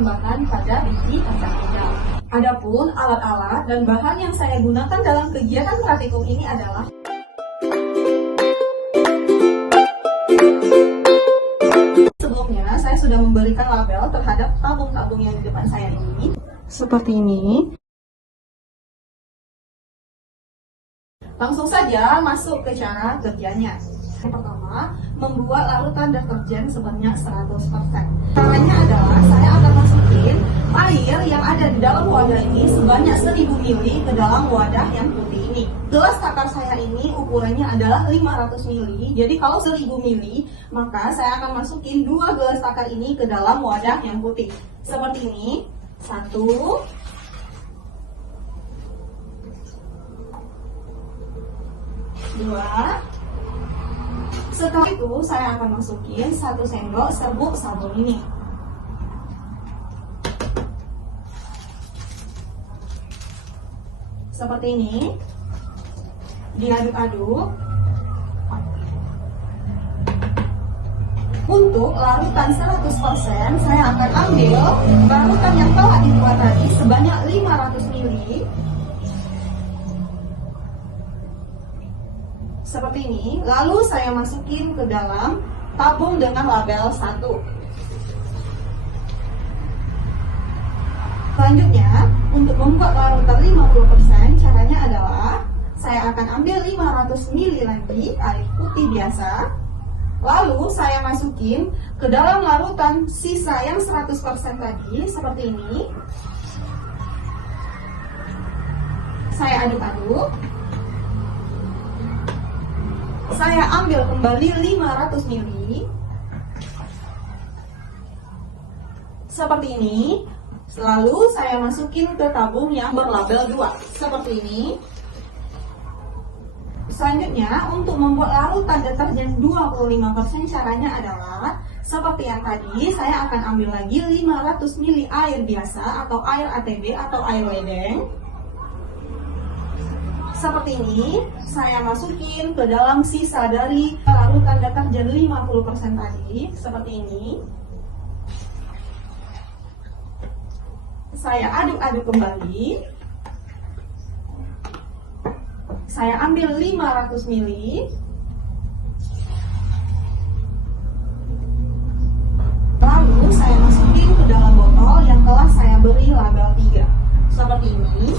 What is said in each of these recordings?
tambahkan pada biji kacang hijau. Adapun alat-alat dan bahan yang saya gunakan dalam kegiatan praktikum ini adalah sebelumnya saya sudah memberikan label terhadap tabung-tabung yang di depan saya ini seperti ini. Langsung saja masuk ke cara kerjanya. Yang pertama, membuat larutan deterjen sebanyak 100%. Caranya adalah saya akan masukin air yang ada di dalam wadah ini sebanyak 1000 ml ke dalam wadah yang putih ini. Gelas takar saya ini ukurannya adalah 500 ml. Jadi kalau 1000 ml, maka saya akan masukin 2 gelas takar ini ke dalam wadah yang putih. Seperti ini. 1, 2. Setelah itu saya akan masukin 1 sendok serbuk sabun ini. Seperti ini. Diaduk-aduk. Untuk larutan 100%, saya akan ambil larutan yang telah dibuat tadi sebanyak 500 ml. Seperti ini, lalu saya masukin ke dalam tabung dengan label 1. Selanjutnya, untuk membuat larutan 50%, caranya adalah saya akan ambil 500 ml lagi air putih biasa. Lalu saya masukin ke dalam larutan sisa yang 100% tadi, seperti ini. Saya aduk-aduk. Saya ambil kembali 500 ml. Seperti ini. Lalu saya masukin ke tabung yang berlabel 2. Seperti ini. Selanjutnya, untuk membuat larutan deterjen 25%, caranya adalah seperti yang tadi, saya akan ambil lagi 500 ml air biasa atau air ATB atau air ledeng. Seperti ini, saya masukin ke dalam sisa dari larutan deterjen 50% tadi, seperti ini. Saya aduk-aduk kembali. Saya ambil 500 ml. Lalu saya masukin ke dalam botol yang telah saya beri label 3. Seperti ini.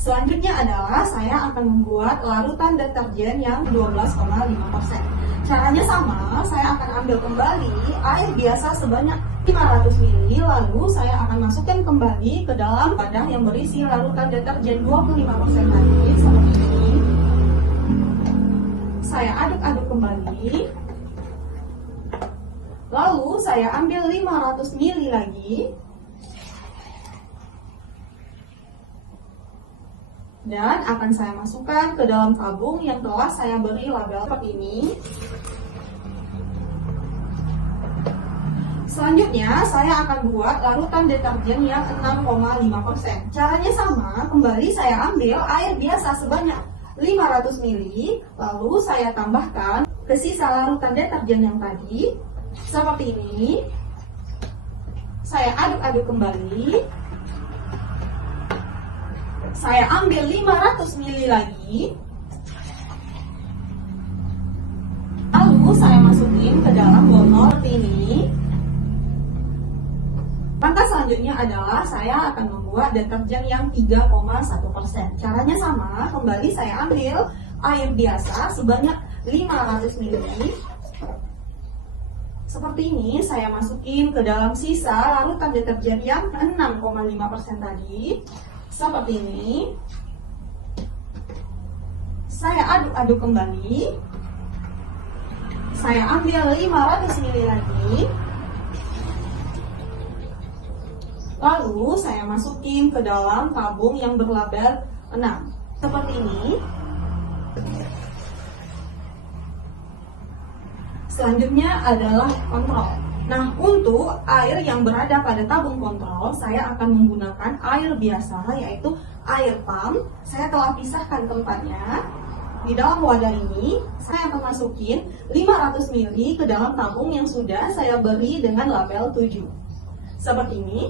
Selanjutnya adalah saya akan membuat larutan deterjen yang 12,5%. Caranya sama, saya akan ambil kembali air biasa sebanyak 500 ml, lalu saya akan masukkan kembali ke dalam wadah yang berisi larutan deterjen 25% tadi, seperti ini. Saya aduk-aduk kembali. Lalu saya ambil 500 ml lagi. Dan akan saya masukkan ke dalam tabung yang telah saya beri label seperti ini. Selanjutnya, saya akan buat larutan deterjen yang 6,5%. Caranya sama, kembali saya ambil air biasa sebanyak 500 ml, lalu saya tambahkan ke sisa larutan deterjen yang tadi, seperti ini. Saya aduk-aduk kembali. Saya ambil 500 ml lagi. Lalu saya masukin ke dalam botol seperti ini. Langkah selanjutnya adalah saya akan membuat deterjen yang 3,1%. Caranya sama, kembali saya ambil air biasa sebanyak 500 ml. Seperti ini, saya masukin ke dalam sisa larutan deterjen yang 6,5% tadi. Seperti ini. Saya aduk-aduk kembali. Saya ambil 500 ml lagi. Lalu saya masukin ke dalam tabung yang berlabel 6. Seperti ini. Selanjutnya adalah kontrol. Nah, untuk air yang berada pada tabung kontrol, saya akan menggunakan air biasa, yaitu air pump. Saya telah pisahkan tempatnya. Di dalam wadah ini, saya akan masukin 500 ml ke dalam tabung yang sudah saya beri dengan label 7. Seperti ini.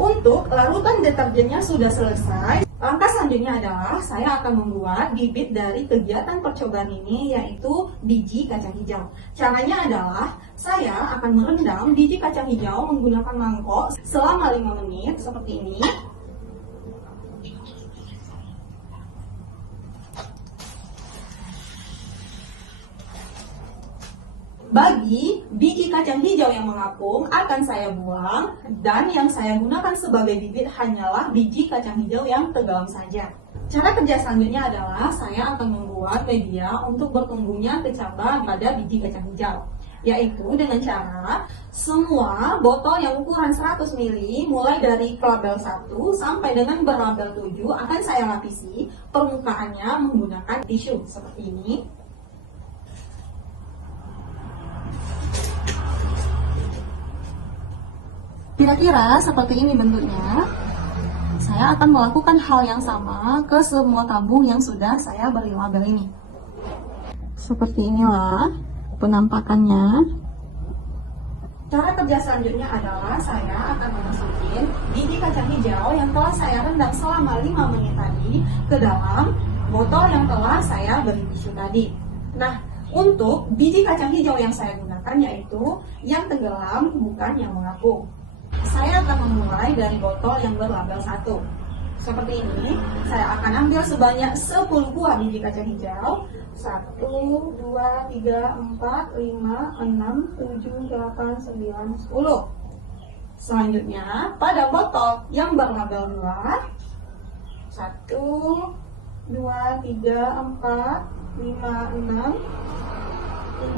Untuk larutan deterjennya sudah selesai, langkah selanjutnya adalah saya akan membuat bibit dari kegiatan percobaan ini, yaitu biji kacang hijau. Caranya adalah saya akan merendam biji kacang hijau menggunakan mangkok selama 5 menit seperti ini. Bagi biji kacang hijau yang mengapung akan saya buang, dan yang saya gunakan sebagai bibit hanyalah biji kacang hijau yang tenggelam saja. Cara kerja selanjutnya adalah saya akan membuat media untuk bertumbuhnya kecambah pada biji kacang hijau, yaitu dengan cara semua botol yang ukuran 100 ml mulai dari label 1 sampai dengan berlabel 7 akan saya lapisi permukaannya menggunakan tisu seperti ini. Kira-kira seperti ini bentuknya. Saya akan melakukan hal yang sama ke semua tabung yang sudah saya beri label ini. Seperti inilah penampakannya. Cara kerja selanjutnya adalah saya akan memasukin biji kacang hijau yang telah saya rendam selama 5 menit tadi ke dalam botol yang telah saya beri tisu tadi. Nah, untuk biji kacang hijau yang saya gunakan yaitu yang tenggelam, bukan yang mengapung. Saya akan memulai dari botol yang berlabel 1. Seperti ini, saya akan ambil sebanyak 10 buah biji kacang hijau. 1, 2, 3, 4, 5, 6, 7, 8, 9, 10. Selanjutnya, pada botol yang berlabel 2. 1, 2, 3, 4, 5, 6,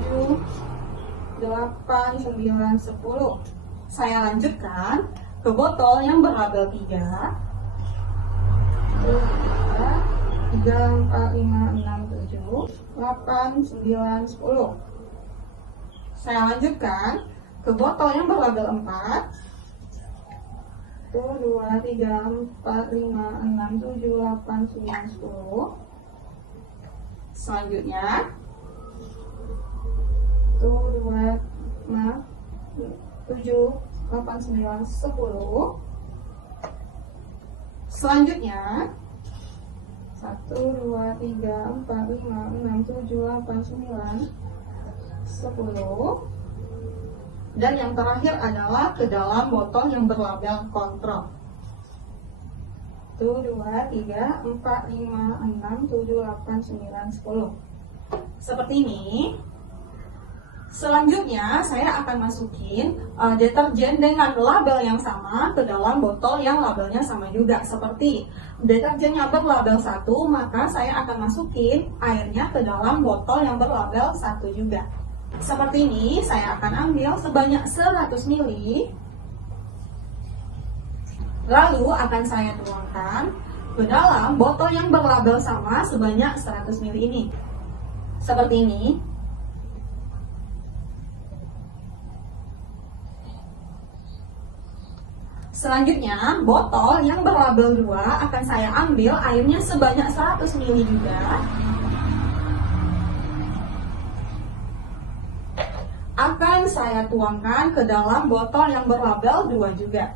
7, 8, 9, 10. Saya lanjutkan ke botol yang berlabel 3. 3, 4, 5, 6, 7, 8, 9, 10. Saya lanjutkan ke botol yang berlabel 4. 1, 2, 3, 4, 5, 6, 7, 8, 9, 10. Selanjutnya 1, 2, 5, 7, 8, 9, 10. Selanjutnya 1, 2, 3, 4, 5, 6, 7, 8, 9, 10. Dan yang terakhir adalah ke dalam botol yang berlabel kontrol. 1, 2, 3, 4, 5, 6, 7, 8, 9, 10. Seperti ini. Selanjutnya saya akan masukin deterjen dengan label yang sama ke dalam botol yang labelnya sama juga. Seperti deterjennya berlabel 1, maka saya akan masukin airnya ke dalam botol yang berlabel 1 juga. Seperti ini, saya akan ambil sebanyak 100 ml. Lalu akan saya tuangkan ke dalam botol yang berlabel sama sebanyak 100 ml ini. Seperti ini. Selanjutnya, botol yang berlabel 2 akan saya ambil airnya sebanyak 100 ml juga. Akan saya tuangkan ke dalam botol yang berlabel 2 juga.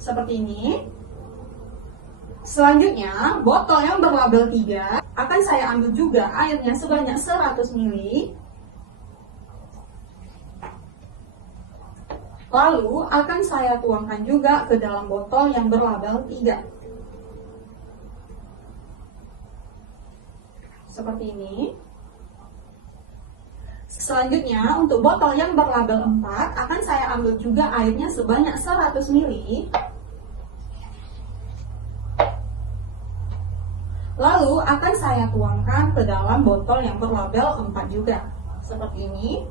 Seperti ini. Selanjutnya, botol yang berlabel 3 akan saya ambil juga airnya sebanyak 100 ml. Lalu akan saya tuangkan juga ke dalam botol yang berlabel 3. Seperti ini. Selanjutnya, untuk botol yang berlabel 4 akan saya ambil juga airnya sebanyak 100 ml. Lalu akan saya tuangkan ke dalam botol yang berlabel 4 juga. Seperti ini.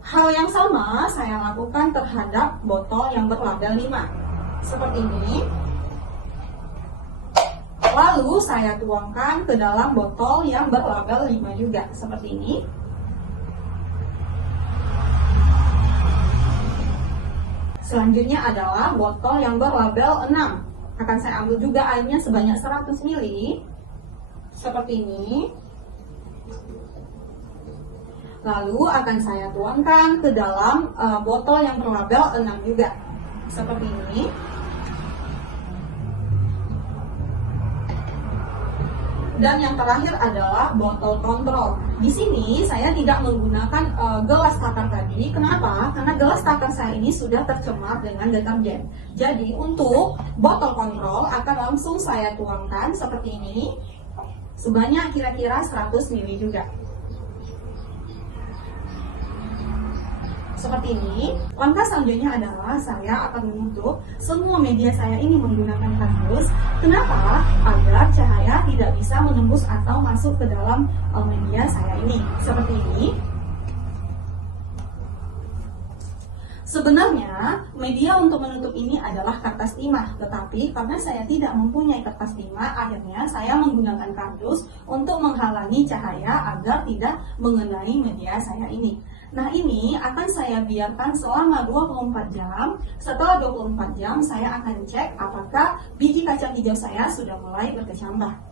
Hal yang sama saya lakukan terhadap botol yang berlabel 5. Seperti ini. Lalu saya tuangkan ke dalam botol yang berlabel 5 juga, seperti ini. Selanjutnya adalah botol yang berlabel 6. Akan saya ambil juga airnya sebanyak 100 ml. Seperti ini. Lalu akan saya tuangkan ke dalam botol yang berlabel 6 juga. Seperti ini. Dan yang terakhir adalah botol kontrol. Di sini saya tidak menggunakan gelas takar tadi. Kenapa? Karena gelas takar saya ini sudah tercemar dengan deterjen. Jadi untuk botol kontrol akan langsung saya tuangkan seperti ini. Sebanyak kira-kira 100 ml juga. Seperti ini. Langkah selanjutnya adalah saya akan menutup semua media saya ini menggunakan kardus. Kenapa? Agar cahaya tidak bisa menembus atau masuk ke dalam media saya ini. Seperti ini. Sebenarnya media untuk menutup ini adalah kertas timah, tetapi karena saya tidak mempunyai kertas timah, akhirnya saya menggunakan kardus untuk menghalangi cahaya agar tidak mengenai media saya ini. Nah, ini akan saya biarkan selama 24 jam. Setelah 24 jam saya akan cek apakah biji kacang hijau saya sudah mulai berkecambah.